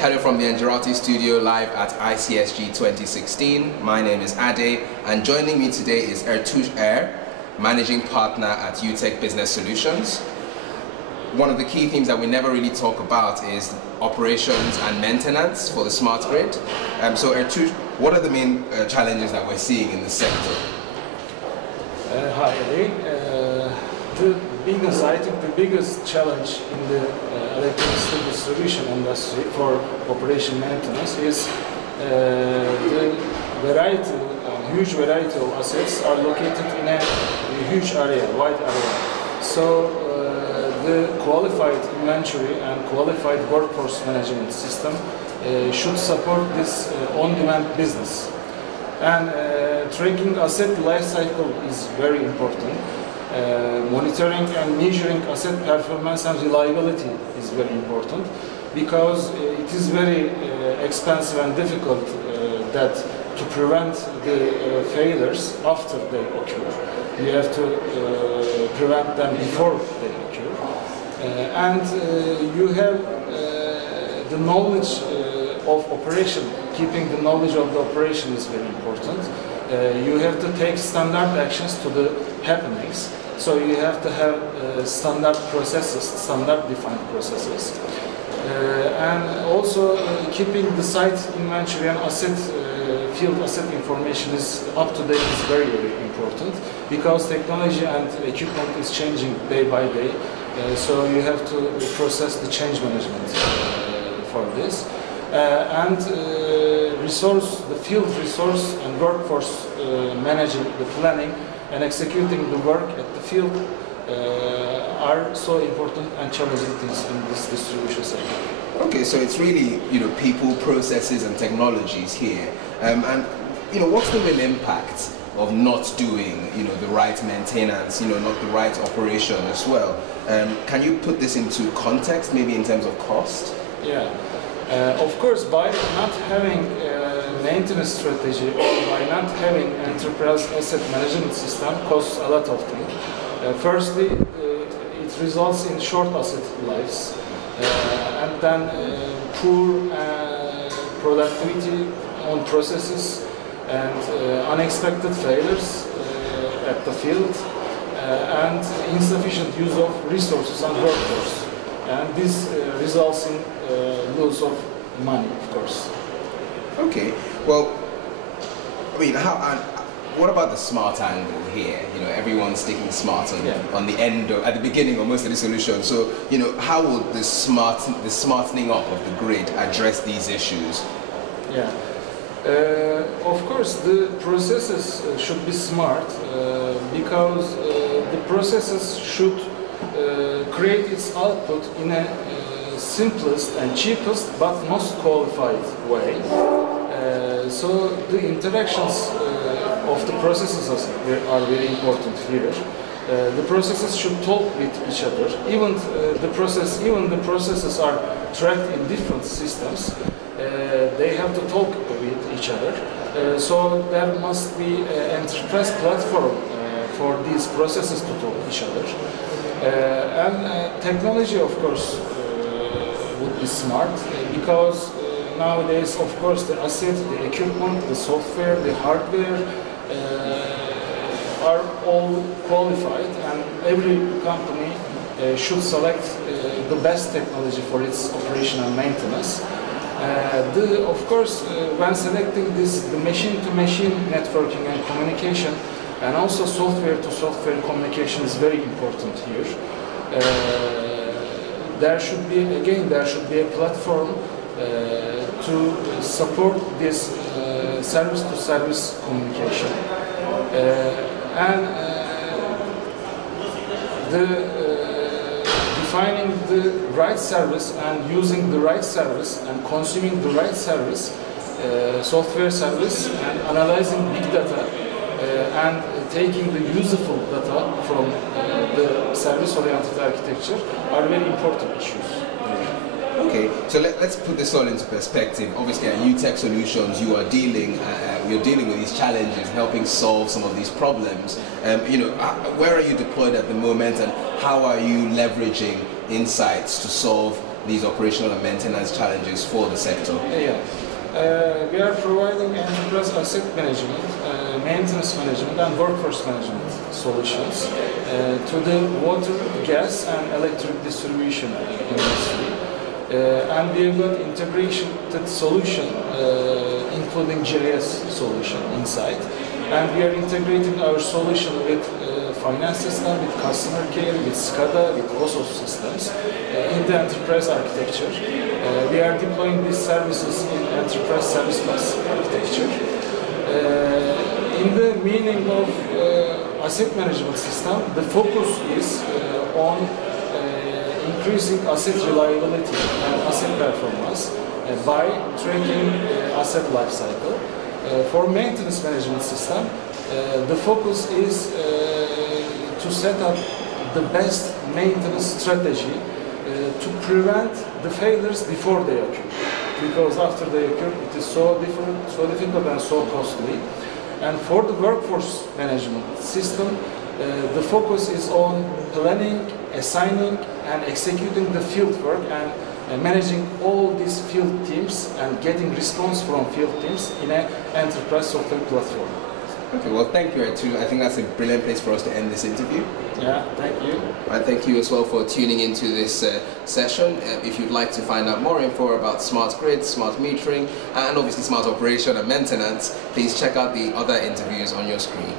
Hello from the Angelati studio live at ICSG 2016. My name is Ade, and joining me today is EuTek, Managing Partner at EuTek Business Solutions. One of the key themes that we never really talk about is operations and maintenance for the smart grid. So EuTek, what are the main challenges that we're seeing in the sector? Hi Ade. I think the biggest challenge in the electricity distribution industry for operation maintenance is the huge variety of assets are located in a huge area, wide area. So the qualified inventory and qualified workforce management system should support this on-demand business. And tracking asset life cycle is very important. Monitoring and measuring asset performance and reliability is very important, because it is very expensive and difficult to prevent the failures after they occur. You have to prevent them before they occur. And you have the knowledge of operation. Keeping the knowledge of the operation is very important. You have to take standard actions to the happenings. So you have to have standard processes, standard defined processes. And also keeping the site inventory and field asset information is up to date is very, very important, because technology and equipment is changing day by day. So you have to process the change management for this. And the field resource and workforce managing the planning and executing the work at the field are so important and challenging things in this distribution sector. Okay, so it's really, people, processes and technologies here. And, what's the real impact of not doing, the right maintenance, not the right operation as well? Can you put this into context, maybe in terms of cost? Yeah. Of course, by not having a maintenance strategy or by not having enterprise asset management system costs a lot of things. Firstly, it results in short asset lives, and then poor productivity on processes and unexpected failures at the field, and insufficient use of resources and workforce. And this results in loss of money, of course. Okay, well, what about the smart angle here? Everyone's sticking smart on the end, at the beginning of most of the solutions. So, how will the smartening up of the grid address these issues? Yeah, of course, the processes should be smart, because the processes should create its output in a simplest and cheapest but most qualified way. So the interactions of the processes are very important here. The processes should talk with each other. Even the processes are tracked in different systems. They have to talk with each other. So there must be an enterprise platform for these processes to talk to each other. And technology, of course, would be smart, because nowadays, of course, the assets, the equipment, the software, the hardware are all qualified, and every company should select the best technology for its operation and maintenance. Of course, when selecting this, the machine-to-machine networking and communication, and also software-to-software communication is very important here. There should be a platform to support this service-to-service communication. Defining the right service and using the right service and consuming the right service, software service, and analyzing big data, and taking the useful data from the service-oriented architecture are very important issues. Okay, so let's put this all into perspective. Obviously, at EuTek Solutions, you're dealing with these challenges, helping solve some of these problems. Where are you deployed at the moment, and how are you leveraging insights to solve these operational and maintenance challenges for the sector? Yeah. We are providing enterprise asset management, maintenance management and workforce management solutions to the water, gas and electric distribution industry. And we have got integrated solution including GIS solution inside. And we are integrating our solution with finance system, with customer care, with SCADA, with OSO systems in the enterprise architecture. We are deploying these services in enterprise service bus architecture. In the meaning of asset management system, the focus is on increasing asset reliability and asset performance by tracking asset life cycle. For maintenance management system, the focus is to set up the best maintenance strategy to prevent the failures before they occur. Because after they occur, it is so difficult and so costly. And for the workforce management system, the focus is on planning, assigning, and executing the field work and managing all these field teams and getting response from field teams in an enterprise software platform. Okay, well, thank you, Ertuğ. I think that's a brilliant place for us to end this interview. Yeah, thank you. And thank you as well for tuning into this session. If you'd like to find out more info about smart grid, smart metering, and obviously smart operation and maintenance, please check out the other interviews on your screen.